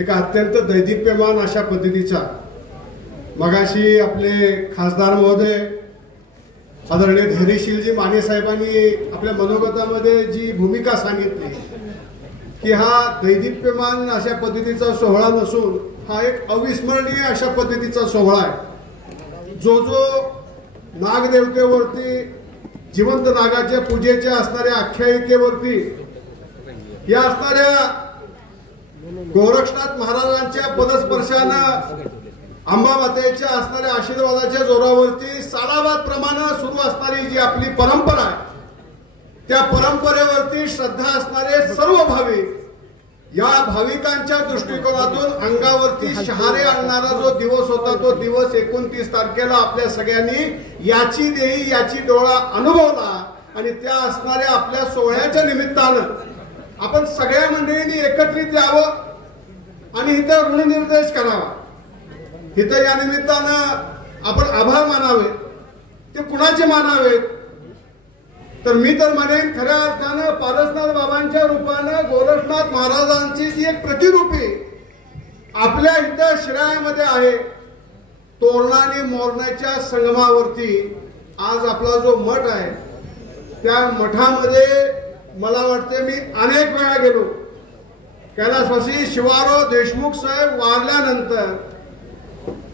एक अत्यंत दैदिप्यमान अशा पद्धतीचा मगाशी आपले खासदार महोदय आदरणीय धैर्यशीलजी माने साहेबांनी आपल्या मनोगतामध्ये जी भूमिका सांगितली की हा दैदिप्यमान अशा पद्धतीचा सोहळा नसून हा एक अविस्मरणीय अशा पद्धतीचा सोहळा आहे जो नागदेवतेवरती जिवंत नागाच्या पूजेच्या असणाऱ्या आख्यायिकेवरती या असणाऱ्या गोरक्षनाथ महाराजांच्या पदस्पर्शानं अंबा मातेच्या असणाऱ्या आशीर्वादाच्या जोरावरती सालाबाद प्रमाणे सुरू असणारी जी आपली परंपरा आहे त्या परंपरेवरती श्रद्धा असणारे सर्व भाविक या भाविकांच्या दृष्टिकोनातून अंगावरती शहारे आणणारा जो दिवस होता तो दिवस 29 तारखेला आपल्या सगळ्यांनी याची देही याची डोळा अनुभवला आणि त्या असणाऱ्या आपल्या सोहळ्याच्या निमित्तानं आपण सगळ्या मंडळींनी एकत्रित यावं आणि इथं ऋणनिर्देश करावा। इथं या निमित्तानं आपण आभार मानावे। ते कुणाचे मानावेत तर मी तर म्हणेन खऱ्या अर्थानं पारसनाथ बाबांच्या रूपानं गोरक्षनाथ महाराजांची जी एक प्रतिरूपी आपल्या इथं शिराळ्यामध्ये आहे तोरणा आणि मोरण्याच्या संगमावरती आज आपला जो मठ आहे त्या मठामध्ये मला वाटते मी अनेक वेळा गेलो। कैलासवासी शिवाराव देशमुख साहेब वारल्यानंतर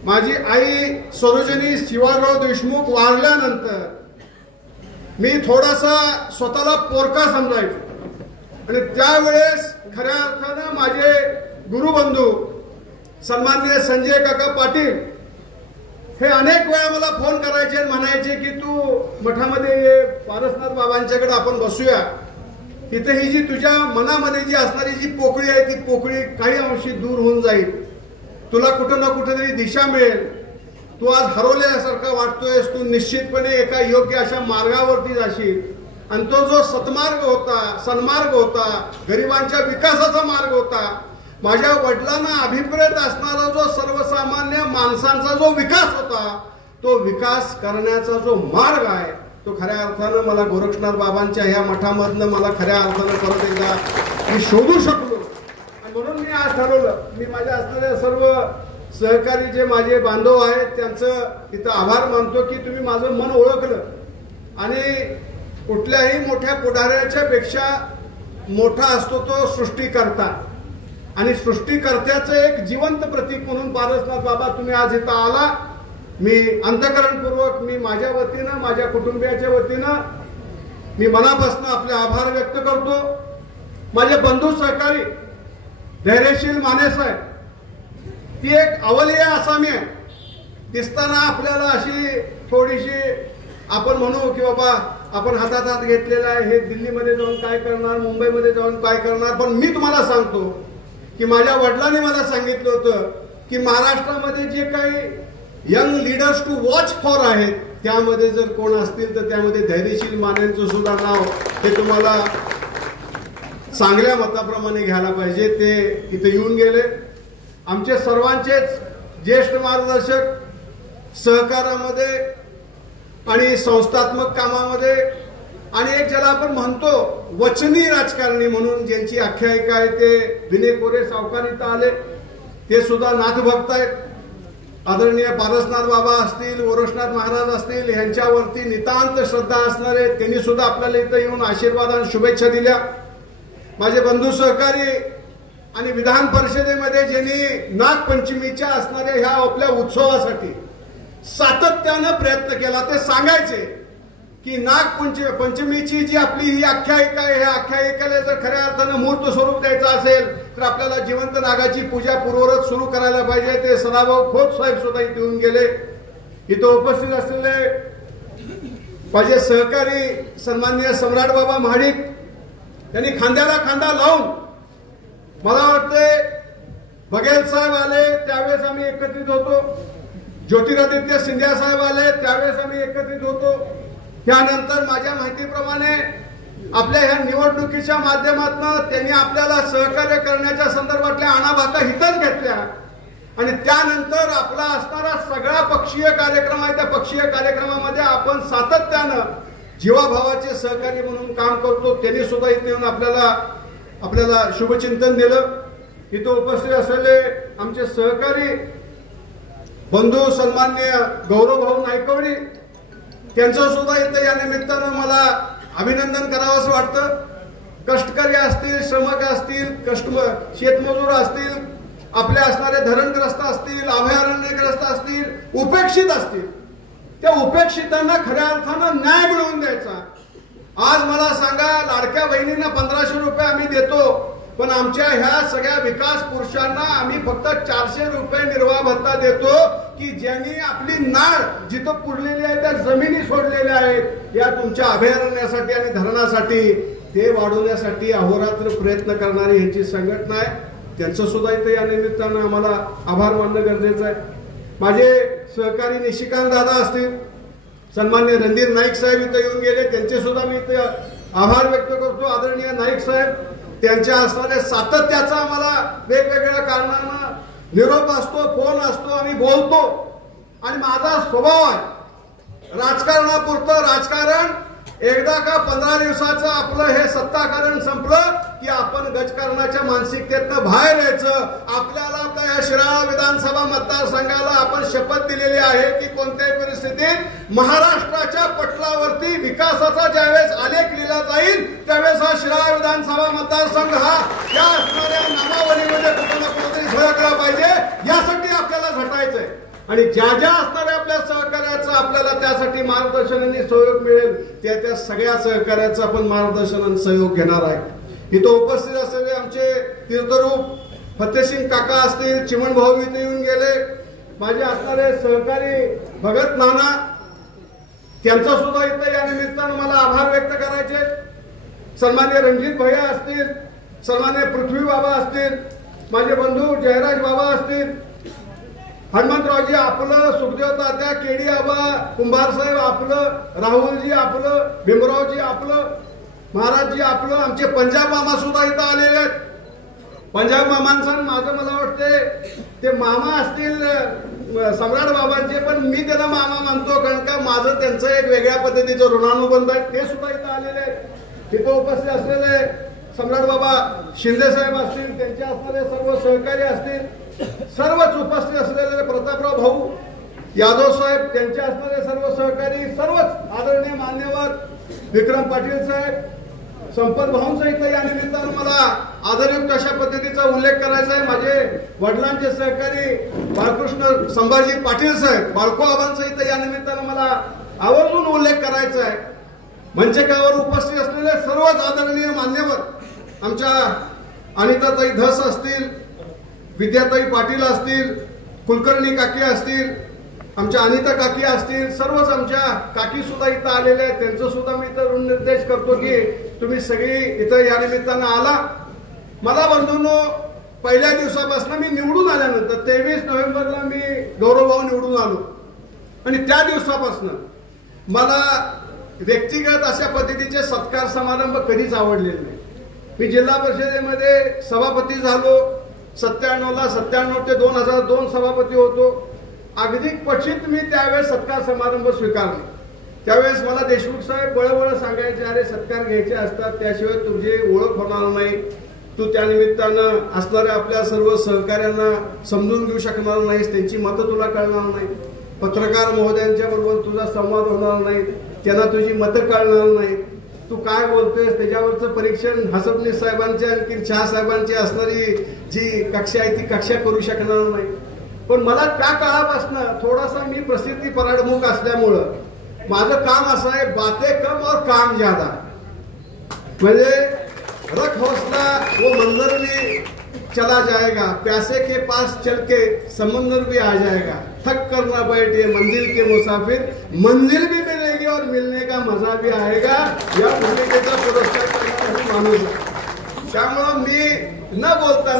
माझी आई सरोजिनी शिवाराव देशमुख वारल्यानंतर मी थोडासा स्वतःला पोरका समजायचो आणि त्यावेळेस खऱ्या अर्थानं माझे गुरुबंधू सन्माननीय संजय काका पाटील हे अनेक वेळा मला फोन करायचे आणि म्हणायचे की तू मठामध्ये ये पारसनाथ बाबांच्याकडे आपण बसूया तिथे ही जी तुझ्या मनामध्ये जी असणारी जी पोकळी आहे ती पोकळी काही अंशी दूर होऊन जाईल तुला कुठं ना कुठेतरी दिशा मिळेल तू आज हरवल्यासारखा वाटतोयस तू निश्चितपणे एका योग्य अशा मार्गावरती जाशील आणि तो जो सत्मार्ग होता सन्मार्ग होता गरिबांच्या विकासाचा मार्ग होता माझ्या वडिलांना अभिप्रेत असणारा जो सर्वसामान्य माणसांचा जो विकास होता तो विकास करण्याचा जो मार्ग आहे तो खऱ्या अर्थानं मला गोरक्षनाथ बाबांच्या ह्या मठामधनं मला खऱ्या अर्थानं परत एकदा मी शोधू शकलो आणि म्हणून मी आज ठरवलं मी माझ्या असणाऱ्या सर्व सहकारी जे माझे बांधव आहेत त्यांचं इथं आभार मानतो की तुम्ही माझं मन ओळखलं आणि कुठल्याही मोठ्या पुढाऱ्याच्या पेक्षा मोठा असतो तो सृष्टीकर्ता आणि सृष्टीकर्त्याचं एक जिवंत प्रतीक म्हणून पारसनाथ बाबा तुम्ही आज इथं आला मी अंतःकरणपूर्वक मी माझ्या वतीनं माझ्या कुटुंबियाच्या वतीनं मी मनापासून आपले आभार व्यक्त करतो। माझे बंधू सहकारी धैर्यशील माने साहेब ती एक अवलिय आसामी आहे दिसताना आपल्याला अशी थोडीशी आपण म्हणू की बाबा आपण हातात हात घेतलेला आहे हे दिल्लीमध्ये जाऊन काय करणार मुंबईमध्ये जाऊन काय करणार पण मी तुम्हाला सांगतो की माझ्या वडिलांनी मला सांगितलं होतं की महाराष्ट्रामध्ये जे काही young leaders to watch for आहेत त्यामध्ये जर कोण असतील तर त्यामध्ये धैर्यशील मानेंचं सुद्धा नाव हे तुम्हाला चांगल्या मताप्रमाणे घ्यायला पाहिजे। ते इथे येऊन गेले आमचे सर्वांचेच ज्येष्ठ मार्गदर्शक सहकारामध्ये आणि संस्थात्मक कामामध्ये आणि एक ज्याला आपण म्हणतो वचनी राजकारणी म्हणून ज्यांची आख्यायिका आहे ते विनय कोरे सावकार इथं आले ते सुद्धा नाथभक्त आहेत। आदरणीय पारसनाथ बाबा असतील गोरक्षनाथ महाराज असतील यांच्यावरती नितांत श्रद्धा असणारे त्यांनी सुद्धा आपल्याला इथं येऊन आशीर्वाद आणि शुभेच्छा दिल्या। माझे बंधू सहकारी आणि विधान परिषदेमध्ये ज्यांनी नागपंचमीच्या असणाऱ्या ह्या आपल्या उत्सवासाठी सातत्यानं प्रयत्न केला ते सांगायचे की नागपंचमीची जी आपली ही आख्यायिका आहे ह्या आख्यायिकेला जर खऱ्या अर्थानं मूर्त स्वरूप द्यायचं असेल तर आपल्याला जिवंत नागाची पूजा पूर्वरत सुरू करायला पाहिजे। ते सदाभाऊ खोत साहेब सुद्धा इथे येऊन गेले। इथं उपस्थित असलेले माझे सहकारी सन्माननीय सम्राट बाबा महाडिक त्यांनी खांद्याला खांदा लावून मला वाटते बघेल साहेब आले त्यावेळेस आम्ही एकत्रित होतो ज्योतिरादित्य सिंधिया साहेब आले त्यावेळेस आम्ही एकत्रित होतो। त्यानंतर माझ्या माहितीप्रमाणे आपल्या ह्या निवडणुकीच्या माध्यमातून त्यांनी आपल्याला सहकार्य करण्याच्या संदर्भातल्या आणाभाका हितच घेतल्या आणि त्यानंतर आपला असणारा सगळा पक्षीय कार्यक्रम आहे त्या पक्षीय कार्यक्रमामध्ये आपण सातत्यानं जीवाभावाचे सहकारी म्हणून काम करतो। त्यांनी सुद्धा इथे येऊन आपल्याला शुभचिंतन दिलं। इथं उपस्थित असलेले आमचे सहकारी बंधू सन्माननीय गौरवभाऊ नायकवडी त्यांचं सुद्धा इथं या निमित्तानं मला अभिनंदन करावंसं वाटतं. कष्टकरी असतील, श्रमक असतील, शेतमजूर असतील, आपले असणारे धरणग्रस्त असतील, अभयारण्यग्रस्त असतील, उपेक्षित असतील, त्या उपेक्षितांना खऱ्या अर्थानं न्याय मिळवून द्यायचा. आज मला सांगा, लाडक्या बहिणींना 1500 रुपये आम्ही देतो, पण आमच्या ह्या सगळ्या विकास पुरुषांना आम्ही फक्त 400 रुपये निर्वाह भत्ता देतो की ज्यांनी आपली नाळ जिथं पुरलेली आहे त्या जमिनी सोडलेल्या आहेत या तुमच्या अभयारण्यासाठी आणि धरणासाठी, ते वाढवण्यासाठी अहोरात्र प्रयत्न करणारी यांची संघटना आहे. त्यांचं सुद्धा इथं या निमित्तानं आम्हाला आभार मानणं गरजेचं आहे. माझे सहकारी निशिकांत दादा असतील, सन्मान्य रणधीर नाईक साहेब इथं येऊन गेले, त्यांचे सुद्धा मी इथं आभार व्यक्त करतो. आदरणीय नाईक साहेब, त्यांच्या असणाऱ्या सातत्याचा आम्हाला वेगवेगळ्या कारणानं निरोप असतो, फोन असतो, आम्ही बोलतो. आणि माझा स्वभाव आहे राजकारणापुरतं राजकारण. एकदा का 15 दिवसाचं आपलं हे सत्ताकारण संपलं की आपण गजकारणाच्या मानसिकतेतनं बाहेर यायचं. आपल्याला त्या शिराळा विधानसभा मतदारसंघाला आपण शपथ दिलेली आहे की कोणत्याही परिस्थितीत महाराष्ट्राच्या पटलावरती विकासाचा ज्यावेळेस आलेख लिहिला जाईल त्यावेळेस हा शिराळा विधानसभा मतदारसंघ हा या असणाऱ्या नामावलीमध्ये कुठं ना कुठेतरी झळकला पाहिजे, यासाठी आपल्याला झटायचंय. आणि ज्या ज्या असणाऱ्या आपल्या सहकार्याचं आपल्याला त्यासाठी मार्गदर्शन आणि सहयोग मिळेल त्या सगळ्या सहकार्याचं आपण मार्गदर्शन आणि सहयोग घेणार आहे. इथं उपस्थित असलेले आमचे तीर्थरूप फतेसिंग काका असतील, चिमण भाऊ इथे येऊन गेले, माझे असणारे सहकारी भगत नाना, त्यांचा सुद्धा इथं या निमित्तानं मला आभार व्यक्त करायचे. सन्मान्य रणजित भैया असतील, सन्मान्य पृथ्वी बाबा असतील, माझे बंधू जयराज बाबा असतील, हनुमंतरावजी आपलं, सुखदेव तात्या, केडी आबा, कुंभार साहेब आपलं, राहुलजी आपलं, भीमरावजी आपलं, महाराजजी आपलं, आमचे पंजाब मामा सुद्धा इथं आलेले आहेत. पंजाब मामांचं माझं मला वाटते ते मामा असतील सम्राट बाबांचे, पण मी त्यांना मामा मानतो कारण का माझं त्यांचं एक वेगळ्या पद्धतीचं ऋणानुबंध आहे. ते सुद्धा इथं आलेले आहेत. तिथं उपस्थित असलेले सम्राट बाबा शिंदे साहेब असतील, त्यांचे असणारे सर्व सहकारी असतील, सर्वच उपस्थित असलेले प्रतापराव भाऊ यादव साहेब, त्यांचे असणारे सर्व सहकारी, सर्वच आदरणीय मान्यवर विक्रम पाटील साहेब, संपत भाऊंचा इथं या निमित्तानं मला आदरयुक्त अशा पद्धतीचा उल्लेख करायचा आहे. माझे वडिलांचे सहकारी बाळकृष्ण संभाजी पाटील साहेब, बाळको आबांचा इथं या निमित्तानं मला आवर्जून उल्लेख करायचा आहे. मंचकावर उपस्थित असलेले सर्वच आदरणीय मान्यवर, आमच्या अनिताताई धस असतील, विद्याताई पाटील असतील, कुलकर्णी काकी असतील, आमच्या अनिता काकी असतील, सर्वच आमच्या काकी सुद्धा इथं आलेले आहेत. त्यांचं सुद्धा मी इथं ऋण निर्देश करतो की तुम्ही सगळी इथं या निमित्तानं आला. मला बंधूंनो, पहिल्या दिवसापासून मी निवडून आल्यानंतर 23 नोव्हेंबरला मी गौरवभाऊ निवडून आलो आणि त्या दिवसापासून मला व्यक्तिगत अशा पद्धतीचे सत्कार समारंभ कधीच आवडलेले नाही. मी जिल्हा परिषदेमध्ये सभापती झालो 97 ते 2002 सभापती होतो. अगदी क्वचित मी त्यावेळेस सत्कार समारंभ स्वीकारले. त्यावेळेस मला देशमुख साहेब बळबळ सांगायचे, अरे सत्कार घ्यायचे असतात त्याशिवाय तुझी ओळख होणार नाही, तू त्या निमित्तानं असणाऱ्या आपल्या सर्व सहकार्यांना समजून घेऊ शकणार नाहीस, त्यांची मतं तुला कळणार नाही, पत्रकार महोदयांच्या बरोबर तुझा संवाद होणार नाही, त्यांना तुझी मतं कळणार नाही, तू काय बोलतोयस त्याच्यावरचं परीक्षण हसबनीस साहेबांची आणखी शहा साहेबांची असणारी जी कक्षा आहे ती कक्षा करू शकणार नाही. पण मला त्या काळापासून थोडासा मी प्रसिद्धी पराडमुख असल्यामुळं माझं काम असं आहे, बातें कम और काम ज्यादा. म्हणजे रख हौसला वो मंजर भी चला जाएगा, प्यासे के पास चल के समंदर भी आ जाएगा, थक कर ना बैठे मंजिल के मुसाफिर, मंजिल भी मिलेगी और मिलने का मजा भी आएगा. या भूमिकेचा पुरस्कार करणारा माणूस. त्यामुळं मी न बोलता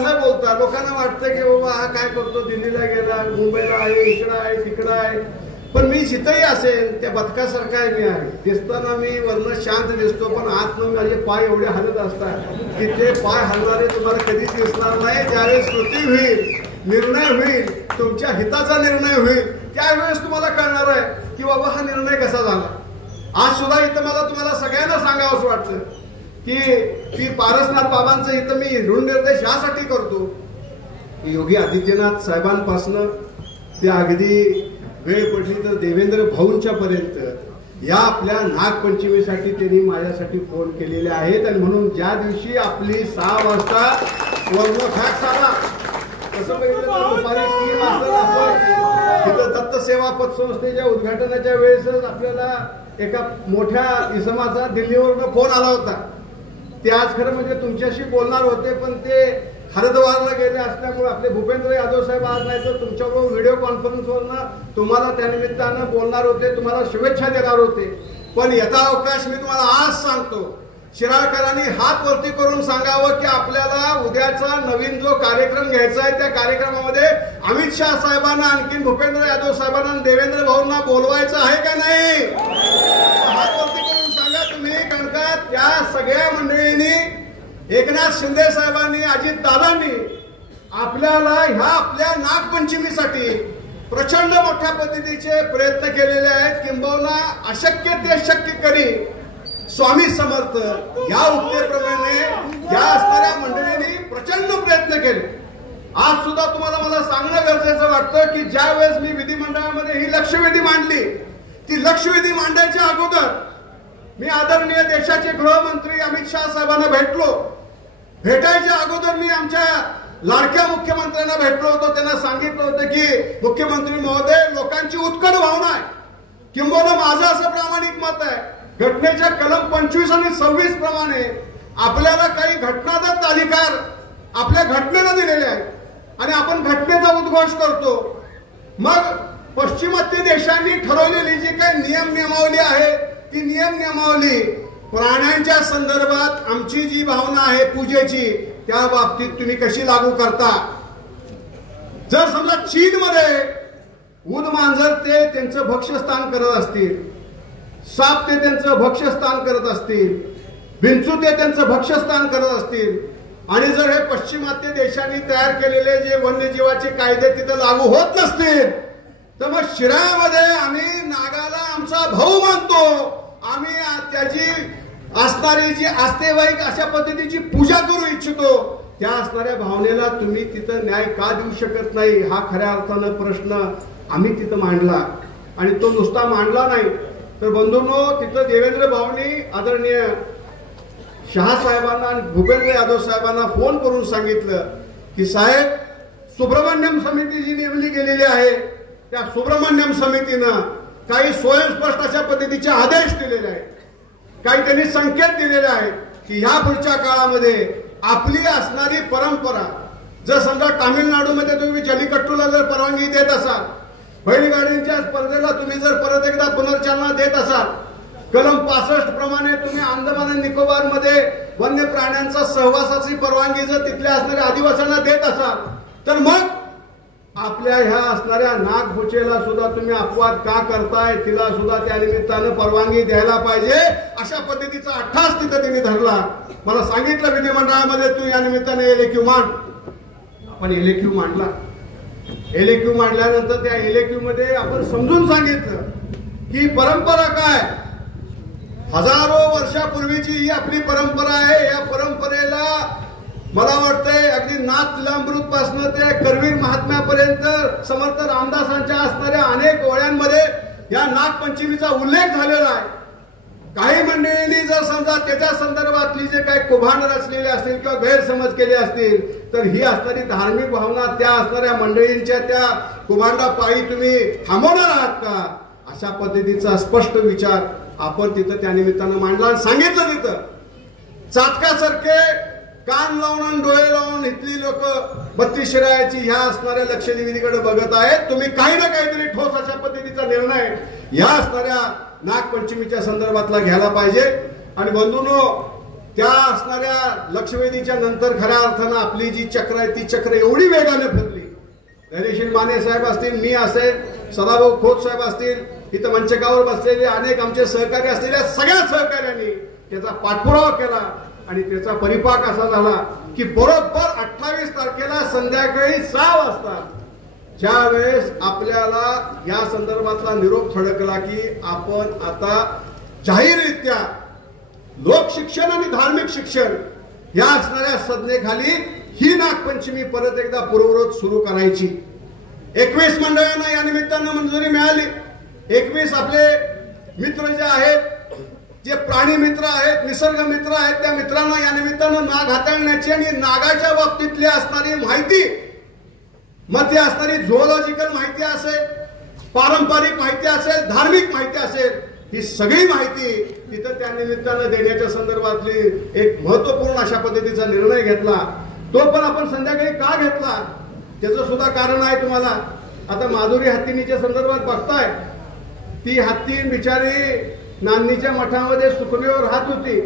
लोकांना वाटतं की बाबा हा काय करतो, दिल्लीला गेला, मुंबईला आहे, इकडं आहे, तिकडं आहे, पण मी जिथंही असेल त्या बदकासारखा आहे. मी आहे दिसताना मी वर्ण शांत दिसतो, पण आतनं माझे पाय एवढे हलत असतात की ते पाय हलणारे तुम्हाला कधीच दिसणार नाही. ज्यावेळेस कृती होईल, निर्णय होईल, तुमच्या हिताचा निर्णय होईल, त्यावेळेस तुम्हाला कळणार आहे की बाबा हा निर्णय कसा झाला. आज सुद्धा इथं मला तुम्हाला सगळ्यांना सांगावंच वाटतं की पारसनाथ बाबांचं इथं मी ऋण निर्देश यासाठी करतो योगी आदित्यनाथ साहेबांपासनं ते अगदी वेळ पडली तर देवेंद्र भाऊंच्या पर्यंत या आपल्या नागपंचमीसाठी त्यांनी माझ्यासाठी फोन केलेले आहेत. आणि म्हणून ज्या दिवशी आपली 6 वाजता वर्ण फॅक्स आला तसं बघितलं तर दुपारी 3 वाजता आपण तिथं दत्त सेवा पतसंस्थेच्या उद्घाटनाच्या वेळेसच आपल्याला एका मोठ्या इसमाचा दिल्लीवरून फोन आला होता. ते आज खरं म्हणजे तुमच्याशी बोलणार होते पण ते हरिद्वारला गेले असल्यामुळे आपले भूपेंद्र यादव साहेब आज नाही तर तुमच्याबरोबर व्हिडिओ कॉन्फरन्सवरनं तुम्हाला त्यानिमित्तानं बोलणार होते, तुम्हाला शुभेच्छा देणार होते. पण यथावकाश मी तुम्हाला आज सांगतो, शिराळकरांनी हात वरती करून सांगावं की आपल्याला उद्याचा नवीन जो कार्यक्रम घ्यायचा आहे त्या कार्यक्रमामध्ये अमित शाह साहेबांना, आणखीन भूपेंद्र यादव साहेबांना, देवेंद्र भाऊंना बोलवायचं आहे का नाही? हात वरती करून सांगा तुम्ही. कारण का त्या सगळ्या मंडळींनी, एकनाथ शिंदे साहेबांनी, अजित दादांनी आपल्याला ह्या आपल्या नागपंचमीसाठी प्रचंड मोठ्या पद्धतीचे प्रयत्न केलेले आहेत. किंबहुना अशक्य ते शक्य करी स्वामी समर्थ या उक्तीप्रमाणे या असणाऱ्या मंडळींनी प्रचंड प्रयत्न केले. आज सुद्धा तुम्हाला मला सांगणं गरजेचं वाटतं की ज्या वेळेस मी विधिमंडळामध्ये ही लक्षवेधी मांडली, ती लक्षवेधी मांडायच्या अगोदर मी आदरणीय देशाचे गृहमंत्री अमित शाह साहेबांना भेटलो. भेटायच्या अगोदर मी आमच्या लाडक्या मुख्यमंत्र्यांना भेटलो होतो. त्यांना सांगितलं होतं की मुख्यमंत्री महोदय, लोकांची उत्कट भावना आहे, किंबहुना माझं असं प्रामाणिक मत आहे, घटनेच्या कलम 25 आणि 26 प्रमाणे आपल्याला काही घटनादत्त अधिकार आपल्या घटनेनं दिलेले आहेत आणि आपण घटनेचा उद्घोष करतो. मग पाश्चिमात्य देशांनी ठरवलेली जी काही नियम नियमावली आहे ती नियम नियमावली प्राण्यांच्या संदर्भात आमची जी भावना आहे पूजेची त्या बाबतीत तुम्ही कशी लागू करता? जर समजा चीनमध्ये उद मांजर ते त्यांचं भक्ष्यस्थान करत असतील, साप ते त्यांचं भक्ष्यस्थान करत असतील, विंचू ते त्यांचं भक्ष्यस्थान करत असतील आणि जर हे पाश्चिमात्य देशांनी तयार केलेले जे वन्यजीवाचे कायदे तिथे लागू होत नसतील तर मग शिराळ्यामध्ये आम्ही नागाला आमचा भाऊ मानतो, आम्ही त्याची असणारी जी आस्थेवाईक अशा पद्धतीची पूजा करू इच्छितो, त्या असणाऱ्या भावनेला तुम्ही तिथं न्याय का देऊ शकत नाही? हा खऱ्या अर्थानं प्रश्न आम्ही तिथं मांडला. आणि तो नुसता मांडला नाही तर बंधूंनो, तिथं देवेंद्र भाऊंनी आदरणीय शहा साहेबांना आणि भूपेंद्र यादव साहेबांना फोन करून सांगितलं की साहेब, सुब्रमण्यम समिती जी नेमली गेलेली आहे त्या सुब्रमण्यम समितीनं काही स्वयंस्पष्ट अशा पद्धतीचे आदेश दिलेले आहेत, काही त्यांनी संकेत दिलेले आहेत की ह्या पुढच्या काळामध्ये आपली असणारी परंपरा, जर समजा तामिळनाडूमध्ये तुम्ही जल्लीकट्टूला जर परवानगी देत असाल, बैलगाडींच्या स्पर्धेला तुम्ही जर परत एकदा पुनर्चालना देत असाल, कलम 65 प्रमाणे तुम्ही अंदमान आणि निकोबार मध्ये वन्य प्राण्यांचा सहवासाची परवानगी जर तिथल्या असणाऱ्या आदिवासींना देत असाल तर मग आपल्या ह्या असणाऱ्या नागपूजेला सुद्धा तुम्ही अपवाद का करताय? तिला सुद्धा त्या निमित्तानं परवानगी द्यायला पाहिजे अशा पद्धतीचा अट्टास तिथं त्यांनी धरला. मला सांगितलं विधिमंडळामध्ये तू या निमित्ताने एलएक्यू मांड. आपण एलएक्यू मांडला. एलएक्यू मांडल्यानंतर त्या एलएक्यू मध्ये आपण समजून सांगितलं की परंपरा काय, हजारो वर्षापूर्वीची ही आपली परंपरा आहे. या परंपरेला मला वाटतंय अगदी नाथ लांबरूत पासून ते करवीर महात्म्यापर्यंत समर्थ रामदासांच्या असणाऱ्या अनेक ओळ्यांमध्ये या नागपंचमीचा उल्लेख झालेला आहे. काही मंडळींनी जर समजा त्याच्या संदर्भातली जे काही कुभांड रचलेले असतील किंवा गैरसमज केले असतील तर ही असणारी धार्मिक भावना त्या असणाऱ्या मंडळींच्या त्या कुभांडापायी तुम्ही थांबवणार आहात का? अशा पद्धतीचा स्पष्ट विचार आपण तिथं त्या निमित्तानं मांडला आणि सांगितलं. तिथं चातकासारखे कान लावून आणि डोळे लावून इथली लोक 32 शिराळ्याची ह्या असणाऱ्या लक्षवेधीकडे बघत आहेत. तुम्ही काही ना काहीतरी ठोस अशा पद्धतीचा निर्णय या असणाऱ्या नागपंचमीच्या संदर्भातला घ्यायला पाहिजे. आणि बंधूंनो, त्या असणाऱ्या लक्षवेधीच्या नंतर खऱ्या अर्थानं आपली जी चक्र आहे ती चक्र एवढी वेगाने फिरली. धैर्यशील माने साहेब असतील, मी असेल, सदाभाऊ खोत साहेब असतील, इथं मंचकावर बसलेले अनेक आमचे सहकारी असलेल्या सगळ्या सहकार्यांनी त्याचा पाठपुरावा केला आणि त्याचा परिपाक असा झाला की बरोबर 28 तारखेला संध्याकाळी 6 वाजता ज्या वेळेस आपल्याला या संदर्भातला निरोप थडकला की आपण आता जाहीररित्या लोक शिक्षण आणि धार्मिक शिक्षण या असणाऱ्या संज्ञेखाली ही नागपंचमी परत एकदा पूर्ववत सुरू करायची. 21 मंडळांना या निमित्तानं मंजुरी मिळाली. 21 आपले मित्र जे आहेत, जे प्राणी मित्र आहेत, निसर्ग मित्र आहेत, त्या मित्रांना या निमित्तानं नाग हाताळण्याची आणि नागाच्या बाबतीतली असणारी माहिती, मग ती असणारी झुऑलॉजिकल माहिती असेल, पारंपरिक माहिती असेल, धार्मिक माहिती असेल, ही सगळी माहिती तिथं त्या निमित्तानं देण्याच्या संदर्भातली एक महत्वपूर्ण अशा पद्धतीचा निर्णय घेतला. तो पण आपण संध्याकाळी का घेतला त्याचं सुद्धा कारण आहे तुम्हाला. आता माधुरी हत्तीनीच्या संदर्भात बघताय, ती हत्ती बिचारी नांदीच्या मठामध्ये सुखणीवर राहत होती,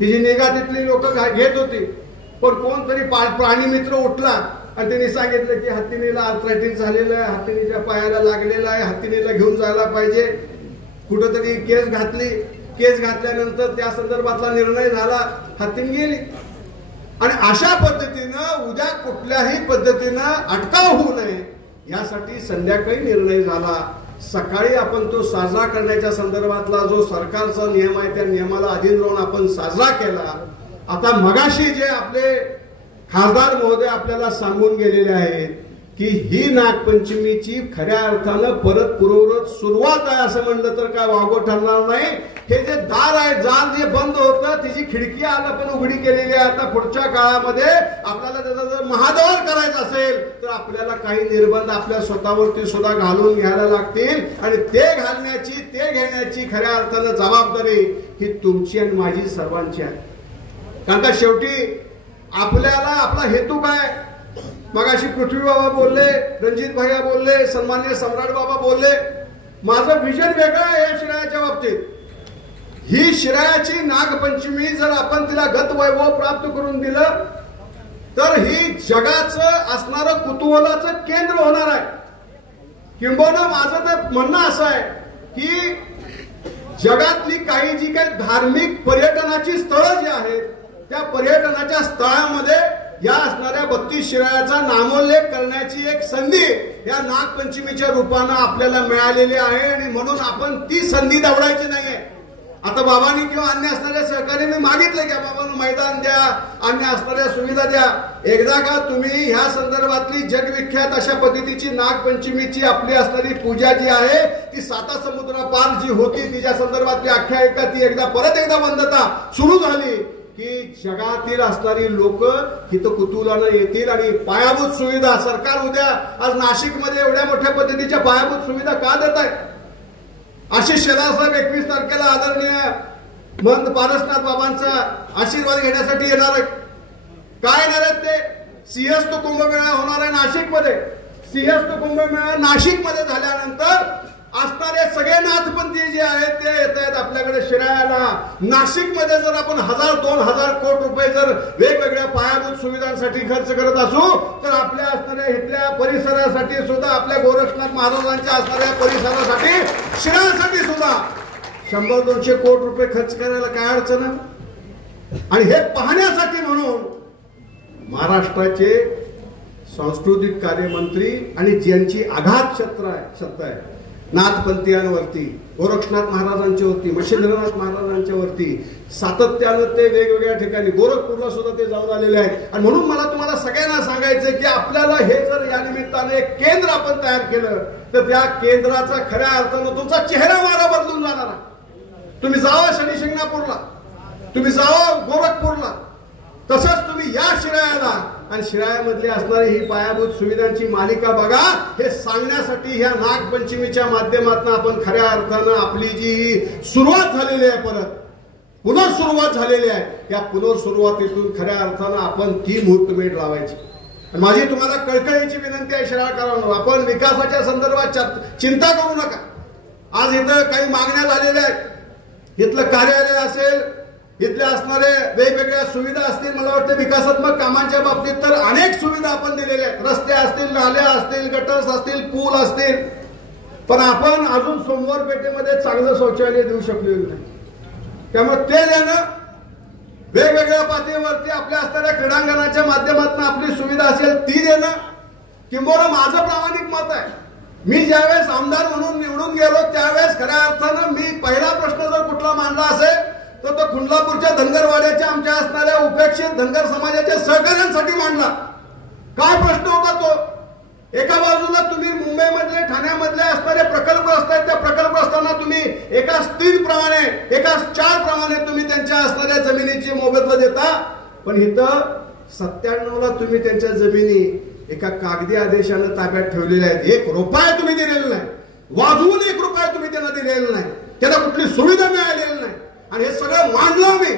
तिची निगा तिथली लोक घेत होती. पण कोणतरी प्राणी मित्र उठला आणि त्यांनी सांगितलं की हत्तीनीला आर्थरायटिस झालेलं आहे, हत्तीनीच्या पायाला लागलेलं आहे, हत्तीनीला घेऊन जायला पाहिजे. कुठंतरी केस घातली. केस घातल्यानंतर त्या संदर्भातला निर्णय झाला, हत्तीन गेली. आणि अशा पद्धतीनं उद्या कुठल्याही पद्धतीनं अटकाव होऊ नये यासाठी संध्याकाळी निर्णय झाला. सकाळी आपण तो साजरा करण्याच्या संदर्भातला जो सरकारचा नियम आहे त्या नियमाला अधीन राहून आपण साजरा केला. आता मगाशी जे आपले खासदार महोदय आपल्याला सांगून गेलेले आहेत की ही नागपंचमीची खऱ्या अर्थानं परत पूर्ववत सुरुवात आहे असं म्हणलं तर काय वावगं ठरणार नाही. हे जे दार आहे, दार जे बंद होतं त्याची खिडकी आज आपण उघडी केलेली आहे. आता पुढच्या काळामध्ये आपल्याला त्याचा जर महाद्वार करायचा असेल तर आपल्याला काही निर्बंध आपल्या स्वतःवरती सुद्धा घालून घ्यायला लागतील आणि ते घालण्याची, ते घेण्याची खऱ्या अर्थानं जबाबदारी ही तुमची आणि माझी सर्वांची आहे. कारण का शेवटी आपल्याला आपला हेतू काय, मगाशी पृथ्वी बाबा बोलले, रणजित भैया बोलले, सन्मान्य सम्राट बाबा बोलले, माझं विजन वेगळं आहे या शिरायाच्या बाबतीत. ही शिरायाची नागपंचमी जर आपण तिला गत वैभव प्राप्त करून दिलं तर ही जगाचं असणारं कुतूहलाचं केंद्र होणार आहे. किंबहुना माझं तर म्हणणं असं आहे की जगातली काही जी काही धार्मिक पर्यटनाची स्थळं जी आहेत त्या पर्यटनाच्या स्थळामध्ये या असणाऱ्या 32 शिरायाचा नामोल्लेख करण्याची एक संधी या नागपंचमीच्या रूपानं आपल्याला मिळालेली आहे. आणि म्हणून आपण ती संधी दवडायची नाहीये. आता बाबांनी किंवा अन्य असणाऱ्या सहकार्याने मागितलं की बाबांना मैदान द्या, अन्य असणाऱ्या सुविधा द्या. एकदा का तुम्ही ह्या संदर्भातली जगविख्यात अशा पद्धतीची नागपंचमीची आपली असणारी पूजा जी आहे ती साता समुद्रापार जी होती तिच्या संदर्भातली आख्यायिका ती एकदा परत एकदा बंदता सुरू झाली की जगातील असणारी लोक इथं कुतूहलानं येतील. आणि पायाभूत सुविधा सरकार उद्या आज नाशिकमध्ये एवढ्या मोठ्या पद्धतीच्या पायाभूत सुविधा का देत आहे. आशिष शेलार साहेब 21 तारखेला आदरणीय महंत पारसनाथ बाबांचा आशीर्वाद घेण्यासाठी येणार आहेत. काय येणार आहेत ते, सिंहस्थ कुंभमेळा होणार आहे नाशिकमध्ये. सिंहस्थ कुंभमेळा नाशिकमध्ये झाल्यानंतर असणारे सगळे नाथपंथी जे आहेत ते येत आहेत आपल्याकडे शिरायाला. नाशिकमध्ये जर आपण 1000-2000 कोटी रुपये जर वेगवेगळ्या पायाभूत सुविधांसाठी खर्च करत असू तर आपल्या असणाऱ्या इथल्या परिसरासाठी सुद्धा, आपल्या गोरक्षनाथ महाराजांच्या असणाऱ्या परिसरासाठी, शिरायासाठी सुद्धा 100-200 कोटी रुपये खर्च करायला काय अडचण आहे. आणि हे पाहण्यासाठी म्हणून महाराष्ट्राचे सांस्कृतिक कार्यमंत्री आणि ज्यांची आघात सत्ता आहे नाथपंथीयांवरती, गोरक्षनाथ महाराजांच्या वरती, मच्छिंद्रनाथ महाराजांच्या वरती सातत्यानं ते वेगवेगळ्या ठिकाणी गोरखपूरला सुद्धा ते जाऊन आलेले आहेत. आणि म्हणून मला तुम्हाला सगळ्यांना सांगायचं की आपल्याला हे जर या निमित्ताने एक केंद्र आपण तयार केलं तर त्या केंद्राचा खऱ्या अर्थानं तुमचा चेहरा मारा बदलून जाणार आहे. तुम्ही जावा शनी शिंगणापूरला, तुम्ही जावा गोरखपूरला, तसंच तुम्ही या शिरायाला आणि शिरायामधली असणारी ही पायाभूत सुविधांची मालिका बघा. हे सांगण्यासाठी ह्या नागपंचमीच्या माध्यमातून आपण खऱ्या अर्थानं आपली जी सुरुवात झालेली आहे, परत पुनर्सुरुवात झालेली आहे, या पुनर्सुरुवातीतून खऱ्या अर्थानं आपण ती मुहूर्तमेढ लावायची. माझी तुम्हाला कळकळीची विनंती आहे शिराळकरांनो, आपण विकासाच्या संदर्भात चिंता करू नका. आज इथं काही मागण्या झालेल्या आहेत. इथलं कार्यालय असेल, इथल्या असणारे वेगवेगळ्या सुविधा असतील, मला वाटतं विकासात्मक कामांच्या बाबतीत तर अनेक सुविधा आपण दिलेल्या आहेत. रस्ते असतील, नाल्या असतील, गटर्स असतील, पूल असतील. पण आपण अजून सोमवार पेठेमध्ये चांगलं शौचालय देऊ शकलेलं नाही. त्यामुळे ते देणं, वेगवेगळ्या पातळीवरती आपल्या असणाऱ्या क्रीडांगणाच्या माध्यमातून आपली सुविधा असेल ती देणं, किंबहुना माझं प्रामाणिक मत आहे, मी ज्यावेळेस आमदार म्हणून निवडून गेलो त्यावेळेस खऱ्या अर्थानं मी पहिला प्रश्न जर कुठला मांडला असेल तर तो खुंडलापूरच्या धनगरवाड्याच्या आमच्या असणाऱ्या उपेक्षित धनगर समाजाच्या सहकार्यांसाठी मांडला। काय प्रश्न होता तो? एका बाजूला तुम्ही मुंबईमधले ठाण्यामधले असणारे प्रकल्पग्रस्त आहेत, त्या प्रकल्पग्रस्तांना तुम्ही एका 3 प्रमाणे एका 4 प्रमाणे तुम्ही त्यांच्या असणाऱ्या जमिनीची मोबदला देता, पण इथं 97ला तुम्ही त्यांच्या जमिनी एका कागदी आदेशानं ताब्यात ठेवलेल्या आहेत। 1 रुपया तुम्ही दिलेला नाही, वाजवून 1 रुपया तुम्ही त्यांना दिलेला नाही, त्यांना कुठली सुविधा मिळालेली नाही, आणि हे सगळं मांडलं आम्ही,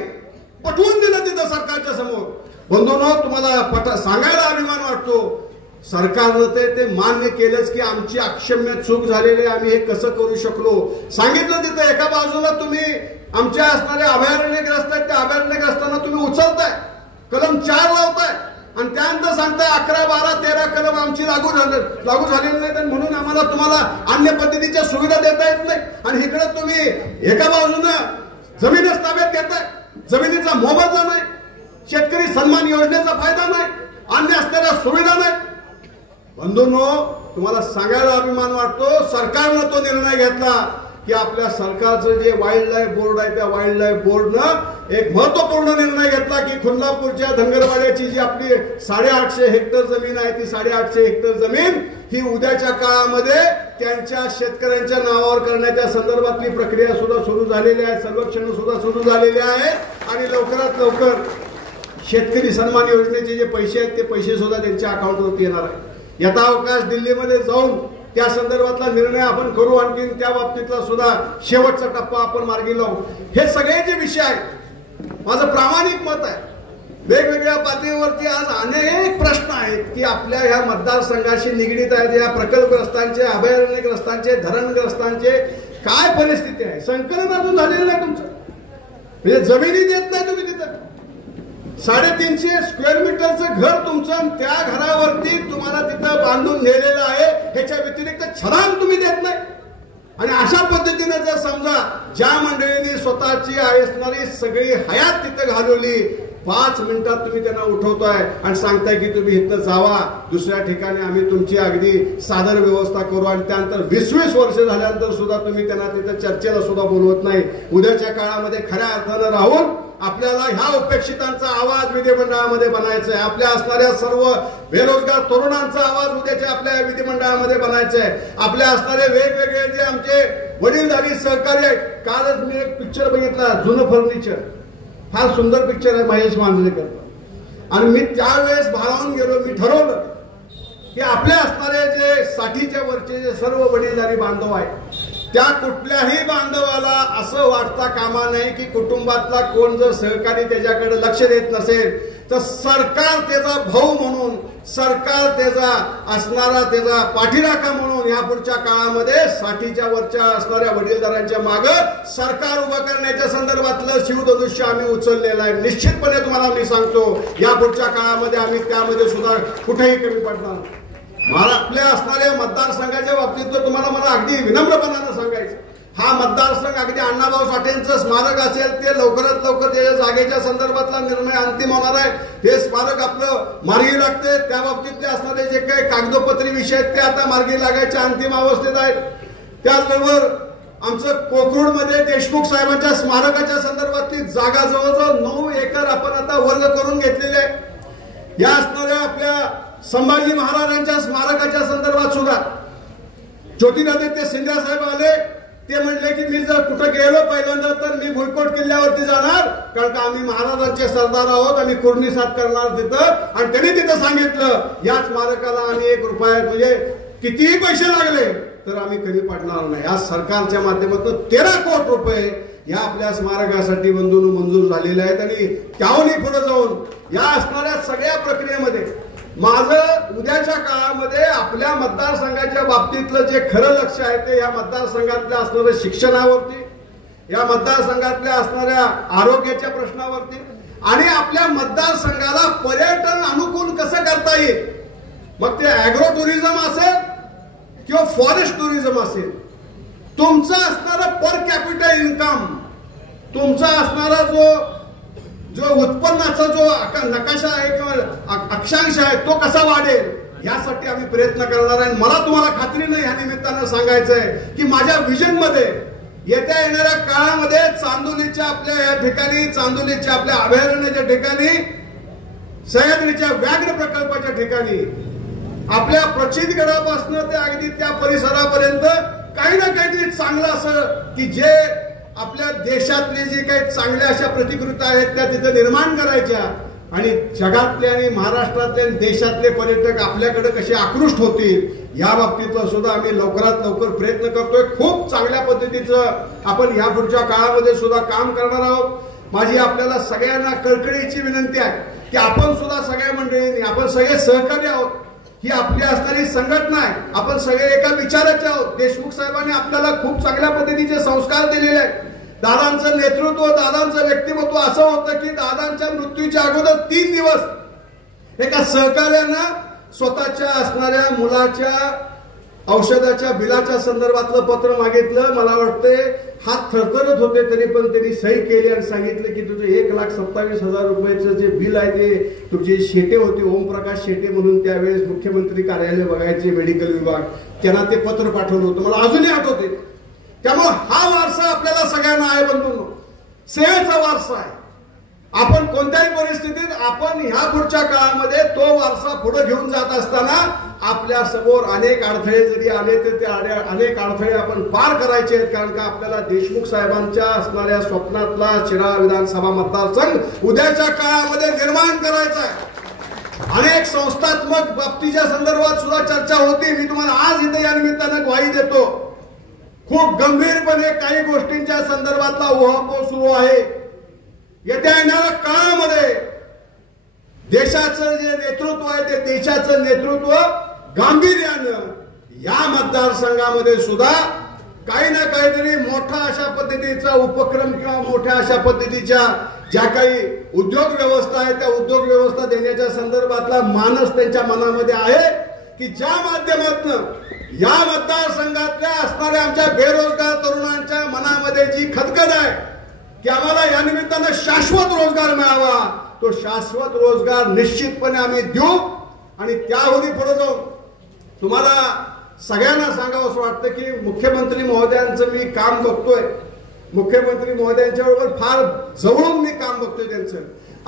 पटवून दिलं तिथं सरकारच्या समोर। बंधूंनो, तुम्हाला सांगायला अभिमान वाटतो, सरकारनं ते मान्य केलंच की आमची अक्षम्य चूक झालेली, आम्ही हे कसं करू शकलो। सांगितलं तिथं एका बाजूला तुम्ही आमच्या असणाऱ्या अभयारण्यग्रस्त आहेत, त्या अभयारण्यग्रस्तांना तुम्ही उचलताय, कलम 4 लावताय, आणि त्यानंतर सांगताय 11, 12, 13 कलम आमची लागू झालेली नाहीत, आणि म्हणून आम्हाला तुम्हाला अन्य पद्धतीच्या सुविधा देता येत नाही। आणि इकडे तुम्ही एका बाजूनं जमीनच ताब्यात घेताय, जमिनीचा मोबदला नाही, शेतकरी सन्मान योजनेचा फायदा नाही, अन्य असणाऱ्या सुविधा नाही। बंधूंनो, तुम्हाला सांगायला अभिमान वाटतो, सरकारनं तो निर्णय घेतला की आपल्या सरकारचं जे वाईल्ड लाईफ बोर्ड आहे, त्या वाईल्ड लाईफ बोर्डनं एक महत्वपूर्ण निर्णय घेतला की खुंडलापूरच्या धनगरवाड्याची जी आपली 850 हेक्टर जमीन आहे, ती 850 हेक्टर जमीन ही उद्याच्या काळामध्ये त्यांच्या शेतकऱ्यांच्या नावावर करण्याच्या संदर्भातली प्रक्रिया सुद्धा सुरू झालेली आहे, सर्वेक्षण सुद्धा सुरू झालेले आहे, आणि लवकरात लवकर शेतकरी सन्मान योजनेचे जे पैसे आहेत ते पैसे सुद्धा त्यांच्या अकाउंटवरती येणार आहे। यथावकाश दिल्लीमध्ये जाऊन त्या संदर्भातला निर्णय आपण करू, आणखी त्या बाबतीतला सुद्धा शेवटचा टप्पा आपण मार्गी लावू। हे सगळे जे विषय आहेत, माझं प्रामाणिक मत आहे, वेगवेगळ्या पातळीवरती आज अनेक प्रश्न आहेत की आपल्या ह्या मतदारसंघाशी निगडीत आहेत, या प्रकल्पग्रस्तांचे, अभयारण्यग्रस्तांचे, धरणग्रस्तांचे काय परिस्थिती आहे। संकलन अजून झालेलं नाही तुमचं, म्हणजे जमिनी देत नाही तुम्ही तिथं, 350 स्क्वेअर मीटरचं घर तुमचं, त्या घरावरती तुम्हाला तिथं बांधून नेलेलं आहे, ह्याच्या व्यतिरिक्त छरान तुम्ही देत नाही। आणि अशा पद्धतीने जर समजा ज्या मंडळींनी स्वतःची असणारी सगळी हयात तिथं घालवली, 5 मिनिटात तुम्ही त्यांना उठवताय आणि सांगताय की तुम्ही इथं जावा, दुसऱ्या ठिकाणी आम्ही तुमची अगदी सादर व्यवस्था करू, आणि त्यानंतर 20-20 वर्ष झाल्यानंतर सुद्धा तुम्ही त्यांना तिथं चर्चेला सुद्धा बोलवत नाही। उद्याच्या काळामध्ये खऱ्या अर्थानं राहून आपल्याला ह्या उपेक्षितांचा आवाज विधिमंडळामध्ये बनायचा आहे, आपल्या असणाऱ्या सर्व बेरोजगार तरुणांचा आवाज उद्याच्या आपल्या विधिमंडळामध्ये बनायचा आहे, आपल्या असणारे वेगवेगळे जे आमचे वडीलधारी सहकारी आहेत। कालच मी एक पिक्चर बघितला, जुनं फर्निचर, फार सुंदर पिक्चर आहे, महेश मांजरेकर, आणि मी त्यावेळेस भारावून गेलो, मी ठरवलं की आपल्या असणारे जे 60च्या वरचे जे सर्व वडीलधारी बांधव आहेत, त्या कुठल्याही बांधवाला असं वाटता कामा नये की कुटुंबातला कोण जर सहकारी त्याच्याकडे लक्ष देत नसेल तर सरकार त्याचा भाऊ म्हणून, सरकार त्याचा असणारा त्याचा पाठीराखा म्हणून या पुढच्या काळामध्ये 60च्या वरच्या असणाऱ्या वडीलधाऱ्यांच्या मागे सरकार उभं करण्याच्या संदर्भातलं शिवधनुष्य आम्ही उचललेलं आहे। निश्चितपणे तुम्हाला मी सांगतो, या पुढच्या काळामध्ये आम्ही त्यामध्ये सुद्धा कुठेही कमी पडणार नाही। मला आपल्या असणाऱ्या मतदारसंघाच्या बाबतीत तुम्हाला मला अगदी विनम्रपणानं सांगायचं, हा मतदारसंघ अगदी अण्णाभाऊ साठेंचं स्मारक असेल, ते लवकरात लवकर त्याच्या जागेच्या संदर्भातला निर्णय अंतिम होणार आहे, ते स्मारक आपलं मार्गी लागते, त्या बाबतीतले असणारे जे काही कागदोपत्री विषय आहेत ते आता मार्गी लागायच्या अंतिम अवस्थेत आहेत। त्याचबरोबर आमचं कोकरूडमध्ये देशमुख साहेबांच्या स्मारकाच्या संदर्भातली जागा जवळजवळ 9 एकर आपण आता वर्ग करून घेतलेली आहे। या असणाऱ्या आपल्या संभाजी महाराजांच्या स्मारकाच्या संदर्भात सुद्धा ज्योतिरादित्य सिंधिया साहेब आले, ते म्हणले की मी जर कुठं गेलो पहिल्यांदा तर मी भुईकोट किल्ल्यावरती जाणार, कारण का आम्ही महाराजांचे सरदार आहोत, आम्ही कुर्णीसात करणार तिथं, आणि त्यांनी तिथं सांगितलं या स्मारकाला आम्ही 1 रुपयात म्हणजे कितीही पैसे लागले तर आम्ही कधी पडणार नाही। या सरकारच्या माध्यमातून 13 कोटी रुपये या आपल्या स्मारकासाठी बंधूंनो मंजूर झालेले आहेत, आणि त्याहूनही पुढे जाऊन या असणाऱ्या सगळ्या प्रक्रियेमध्ये माझं उद्याच्या काळामध्ये आपल्या मतदारसंघाच्या बाबतीतलं जे खरं लक्ष आहे ते या मतदारसंघातल्या असणाऱ्या शिक्षणावरती, या मतदारसंघातल्या असणाऱ्या आरोग्याच्या प्रश्नावरती, आणि आपल्या मतदारसंघाला पर्यटन अनुकूल कसं करता येईल, मग ते ॲग्रो टुरिझम असेल किंवा फॉरेस्ट टुरिझम असेल, तुमचा असणारा पर कॅपिटल इन्कम, तुमचा असणारा जो उत्पन्नाचा जो नकाशा आहे किंवा अक्षांश आहे तो कसा वाढेल यासाठी आम्ही प्रयत्न करणार आहे। मला तुम्हाला खात्रीने या निमित्तानं सांगायचं आहे की माझ्या विजन मध्ये येत्या येणाऱ्या काळामध्ये चांदोलीच्या आपल्या या ठिकाणी, चांदोलीच्या आपल्या अभयारण्याच्या ठिकाणी, सह्याद्रीच्या व्याघ्र प्रकल्पाच्या ठिकाणी, आपल्या प्रचितगडापासून ते अगदी त्या परिसरापर्यंत काही ना काहीतरी चांगलं असं की जे आपल्या देशातले जे काही चांगल्या अशा प्रतिकृती आहेत त्या तिथे निर्माण करायच्या आणि जगातले आणि महाराष्ट्रातले आणि देशातले पर्यटक आपल्याकडे कसे आकृष्ट होतील या बाबतीतला सुद्धा आम्ही लवकरात लवकर प्रयत्न करतोय. खूप चांगल्या पद्धतीचं आपण या पुढच्या काळामध्ये सुद्धा काम करणार आहोत. माझी आपल्याला सगळ्यांना कळकळीची विनंती आहे की आपण सुद्धा सगळ्या मंडळींनी, आपण सगळे सहकारी आहोत. ही आपली असणारी संघटना आहे, आपण सगळे एका विचाराचे आहोत. देशमुख साहेबांनी आपल्याला खूप चांगल्या पद्धतीचे संस्कार दिलेले आहेत. दादांचं नेतृत्व, दादांचं व्यक्तिमत्व असं होतं की दादांच्या मृत्यूच्या अगोदर 3 दिवस एका सहकार्यानं स्वतःच्या असणाऱ्या मुलाच्या औषधाच्या बिलाच्या संदर्भातलं पत्र मागितलं. मला वाटते हात थरथरत होते तरी पण त्यांनी सही केली आणि सांगितलं की तुझं 1,27,000 रुपयाचं जे बिल आहे ते तुझे शेटे होते, ओमप्रकाश शेटे म्हणून त्यावेळेस मुख्यमंत्री कार्यालय बघायचे मेडिकल विभाग, त्यांना ते पत्र पाठवलं होतं, मला अजूनही आठवते. त्यामुळे हा वारसा आपल्याला सगळ्यांना आहे बंधूंनो, सेवेचा वारसा आहे. आपण कोणत्याही परिस्थितीत आपण ह्या पुढच्या काळामध्ये तो वारसा पुढे घेऊन जात असताना आपल्या समोर अनेक अडथळे जरी आले तर ते अनेक अडथळे आपण पार करायचे आहेत. कारण का आपल्याला देशमुख साहेबांच्या असणाऱ्या स्वप्नातला शिराळा विधानसभा मतदारसंघ उद्याच्या काळामध्ये निर्माण करायचा आहे. अनेक संस्थात्मक बाबतीच्या संदर्भात सुद्धा चर्चा होती. मी तुम्हाला आज इथे या निमित्तानं ग्वाही देतो, खूप गंभीरपणे काही गोष्टींच्या संदर्भातला उहापोह सुरू आहे. येत्या येणाऱ्या काळामध्ये देशाचं जे नेतृत्व आहे ते देशाचं नेतृत्व गांभीर्यानं या मतदारसंघामध्ये सुद्धा काही ना काहीतरी मोठा अशा पद्धतीचा उपक्रम किंवा मोठ्या अशा पद्धतीच्या ज्या काही उद्योग व्यवस्था आहे त्या उद्योग व्यवस्था देण्याच्या संदर्भातला मानस त्यांच्या मनामध्ये आहे की ज्या माध्यमातून या मतदारसंघातल्या असणाऱ्या आमच्या बेरोजगार तरुणांच्या मनामध्ये जी खदखद आहे की आम्हाला या निमित्तानं शाश्वत रोजगार मिळावा, तो शाश्वत रोजगार निश्चितपणे आम्ही देऊ. आणि त्याहून पुढे जाऊन तुम्हाला सगळ्यांना सांगावं असं वाटतं की मुख्यमंत्री महोदयांचं मी काम बघतोय, मुख्यमंत्री महोदयांच्या बरोबर फार जवळून मी काम बघतोय त्यांचं.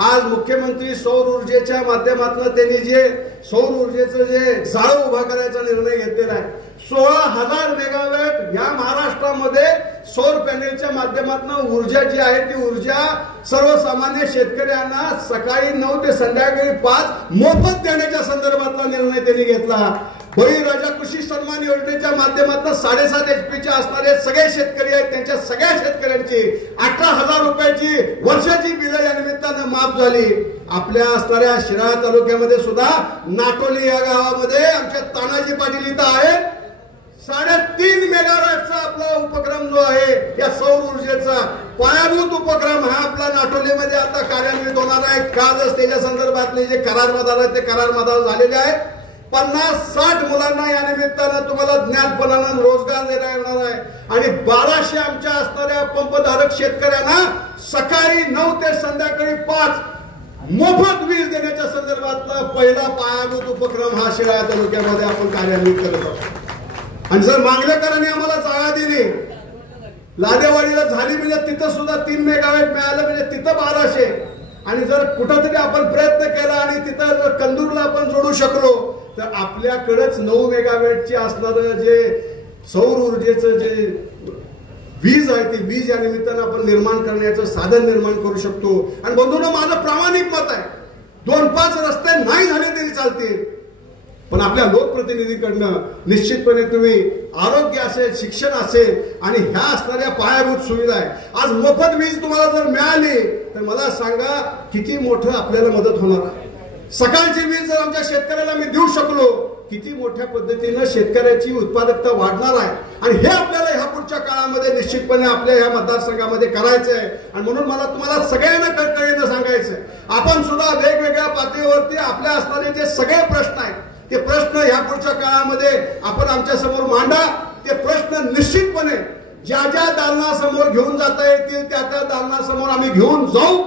आज मुख्यमंत्री सौर ऊर्जेच्या माध्यमातून त्यांनी जे सौर ऊर्जेचं जे जाळं उभा करायचा निर्णय घेतलेला आहे, 16,000 मेगावॅट या महाराष्ट्रामध्ये सौर पॅनेलच्या माध्यमातून ऊर्जा जी आहे ती ऊर्जा सर्वसामान्य शेतकऱ्यांना सकाळी 9 ते संध्याकाळी 5 मोफत देण्याच्या संदर्भातला निर्णय त्यांनी घेतला. बळीराजा कृषी सन्मान योजनेच्या माध्यमातून 7.5 HP असणारे सगळे शेतकरी आहेत त्यांच्या सगळ्या शेतकऱ्यांची 18,000 रुपयाची वर्षाची बिलं या निमित्तानं माफ झाली. आपल्या असणाऱ्या शिराळा तालुक्यामध्ये सुद्धा नाटोली या गावामध्ये आमच्या तानाजी पाटील इथं आहे, 3.5 मेगावॅटचा आपला उपक्रम जो आहे या सौर ऊर्जेचा पायाभूत उपक्रम हा आपला नाटोलीमध्ये आता कार्यान्वित होणार आहे. कालच त्याच्या संदर्भातले जे करार मदार आहेत ते करार मदार झालेले आहेत. 50-60 मुलांना या निमित्तानं तुम्हाला ज्ञानपणानं रोजगार देण्यात येणार आहे. आणि 1200 आमच्या असणाऱ्या पंपधारक शेतकऱ्यांना सकाळी 9 ते संध्याकाळी 5 मोफत वीज देण्याच्या संदर्भातला पहिला पायाभूत उपक्रम हा शिराळा तालुक्यामध्ये आपण कार्यान्वित करत आहोत. आणि जर मांगलेकरांनी आम्हाला जागा दिली, लादेवाडीला झाली म्हणजे तिथं सुद्धा 3 मेगावॅट मिळालं म्हणजे तिथं 1200. आणि जर कुठंतरी आपण प्रयत्न केला आणि तिथं जर कंदूरला आपण जोडू शकलो तर आपल्याकडेच 9 मेगावॅटची असणारं जे सौर ऊर्जेचं जे वीज आहे ती वीज या निमित्तानं आपण निर्माण करण्याचं साधन निर्माण करू शकतो. आणि बंधूंनो, माझं प्रामाणिक मत आहे, 2-5 रस्ते नाही झाले तरी चालतील, पण आपल्या लोकप्रतिनिधीकडनं निश्चितपणे तुम्ही आरोग्य असेल, शिक्षण असेल आणि ह्या असणाऱ्या पायाभूत सुविधा आहे. आज मोफत वीज तुम्हाला जर मिळाली तर मला सांगा किती मोठं आपल्याला मदत होणार आहे. सकाळची वीज जर आमच्या शेतकऱ्याला मी देऊ शकलो, किती मोठ्या पद्धतीनं शेतकऱ्याची उत्पादकता वाढणार आहे. आणि हे आपल्याला ह्या पुढच्या काळामध्ये निश्चितपणे आपल्या ह्या मतदारसंघामध्ये करायचं आहे. आणि म्हणून मला तुम्हाला सगळ्यांना कळकळीनं सांगायचं, आपण सुद्धा वेगवेगळ्या पातळीवरती आपल्या असणारे जे सगळे प्रश्न आहेत ते प्रश्न ह्या पुढच्या काळामध्ये आपण आमच्या समोर मांडा. ते प्रश्न निश्चितपणे ज्या ज्या दालनासमोर घेऊन जाता येतील त्या त्या दालनासमोर आम्ही घेऊन जाऊ.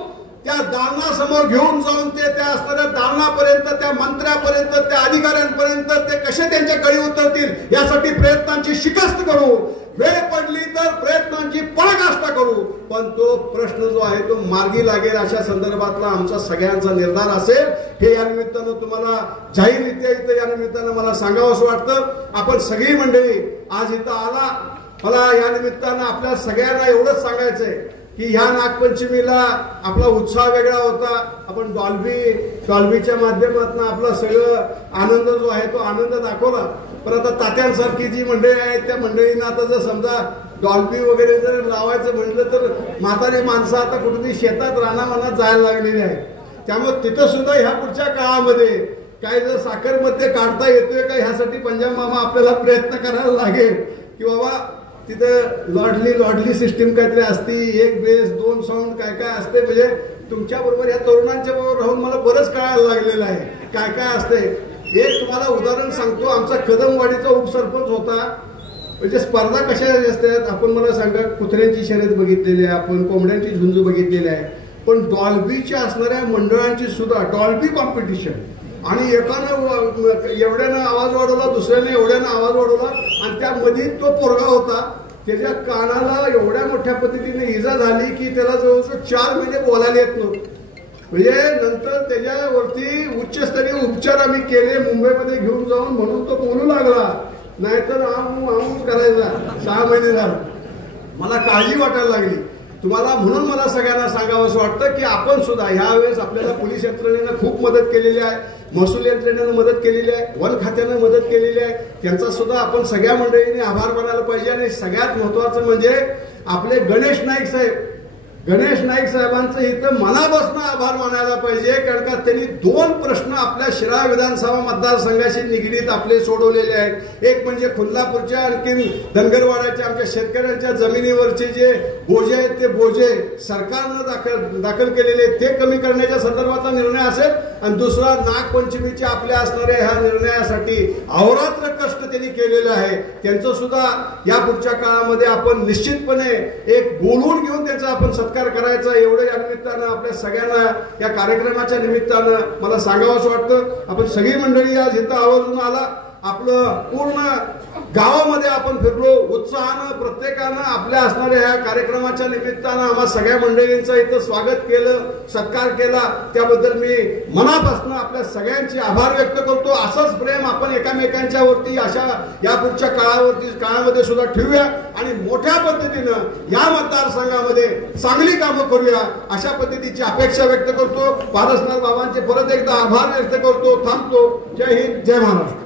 त्या दालनासमोर घेऊन जाऊन ते त्या असणाऱ्या दालनापर्यंत, त्या मंत्र्यापर्यंत, त्या अधिकाऱ्यांपर्यंत ते कसे त्यांच्या कळी उतरतील यासाठी प्रयत्नांची शिकस्त करू, वेळ पडली तर प्रयत्नांची पराकाष्ठा करू, पण तो प्रश्न जो आहे तो मार्गी लागेल अशा संदर्भातला आमचा सगळ्यांचा निर्धार असेल. हे या निमित्तानं तुम्हाला जाहीररित्या इथं या निमित्तानं मला सांगावं असं वाटतं. आपण सगळी मंडळी आज इथं आला. मला या निमित्तानं आपल्या सगळ्यांना एवढंच सांगायचंय की ह्या नागपंचमीला आपला उत्साह वेगळा होता. आपण डॉल्बीच्या माध्यमातून आपला सगळं आनंद जो आहे तो आनंद दाखवला. पण आता तात्यांसारखी जी मंडळी आहेत त्या मंडळींना आता जर समजा डॉल्बी वगैरे जर लावायचं म्हटलं तर म्हातारी माणसं आता कुठेतरी शेतात रानावनात जायला लागलेली आहे. त्यामुळे तिथं सुद्धा ह्या पुढच्या काळामध्ये काय जर साखरमध्ये काढता येतोय का ह्यासाठी पंजाब मामा आपल्याला प्रयत्न करायला लागेल की बाबा तिथं लॉडली सिस्टीम काहीतरी असती, एक बेस 2 साऊंड काय काय असते. म्हणजे तुमच्या बरोबर या तरुणांच्या बरोबर राहून मला बरंच कळायला लागलेलं आहे काय काय असते. एक तुम्हाला उदाहरण सांगतो. आमचा कदमवाडीचा उपसरपंच होता. म्हणजे स्पर्धा कशा असतात आपण मला सांगा. कुत्र्यांची शर्यत बघितलेली आहे आपण, कोंबड्यांची झुंज बघितलेली आहे, पण डॉल्बीच्या असणाऱ्या मंडळांची सुद्धा डॉल्बी कॉम्पिटिशन. आणि एकानं एवढ्यानं आवाज वाढवला, दुसऱ्याने एवढ्यानं आवाज वाढवला आणि त्यामध्ये तो पोरगा होता. त्याच्या कानाला एवढ्या मोठ्या पद्धतीने इजा झाली की त्याला जवळजवळ 4 महिने बोलायला येत नव्हतं. म्हणजे नंतर त्याच्यावरती उच्चस्तरीय उपचार आम्ही केले मुंबईमध्ये घेऊन जाऊन, म्हणून तो बोलू लागला. नाहीतर आऊच करायचा. 6 महिने झाला. मला काळजी वाटायला लागली तुम्हाला. म्हणून मला सगळ्यांना सांगावं असं वाटतं की आपण सुद्धा ह्यावेळेस आपल्याला पोलीस यंत्रणेनं खूप मदत केलेली आहे, महसूल यंत्रणेनं मदत केलेली आहे, वन खात्यानं मदत केलेली आहे. त्यांचा सुद्धा आपण सगळ्या मंडळींनी आभार मानायला पाहिजे. आणि सगळ्यात महत्वाचं म्हणजे आपले गणेश नाईक साहेबांचं इथं मनापासून आभार मानायला पाहिजे. कारण का त्यांनी 2 प्रश्न आपल्या शिराळा विधानसभा मतदारसंघाशी निगडीत आपले सोडवलेले आहेत. एक म्हणजे खुल्लापूरच्या आणखीन धनगरवाड्याच्या आमच्या शेतकऱ्यांच्या जमिनीवरचे जे बोजे आहेत ते बोजे सरकारनं दाखल केलेले ते कमी करण्याच्या संदर्भाचा निर्णय असेल. आणि दुसरा नागपंचमीच्या आपल्या असणाऱ्या ह्या निर्णयासाठी अहोरात्र कष्ट त्यांनी केलेलं आहे. त्यांचं सुद्धा या पुढच्या काळामध्ये आपण निश्चितपणे एक बोलवून घेऊन त्यांचा आपण सत्कार करायचा. एवढं या निमित्तानं आपल्या सगळ्यांना या कार्यक्रमाच्या निमित्तानं मला सांगावं असं वाटतं. आपण सगळी मंडळी आज इथं आवर्जून आला. आपलं पूर्ण गावामध्ये आपण फिरलो उत्साहानं. प्रत्येकानं आपल्या असणाऱ्या ह्या कार्यक्रमाच्या निमित्तानं आम्हा सगळ्या मंडळींचं इथं स्वागत केलं, सत्कार केला. त्याबद्दल मी मनापासून आपल्या सगळ्यांचे आभार व्यक्त करतो. असंच प्रेम आपण एकामेकांच्या वरती अशा या पुढच्या काळामध्ये सुद्धा ठेवूया आणि मोठ्या पद्धतीनं या मतदारसंघामध्ये चांगली कामं करूया अशा पद्धतीची अपेक्षा व्यक्त करतो. पारसनाथ बाबांचे परत एकदा आभार व्यक्त करतो. थांबतो. जय हिंद, जय महाराष्ट्र.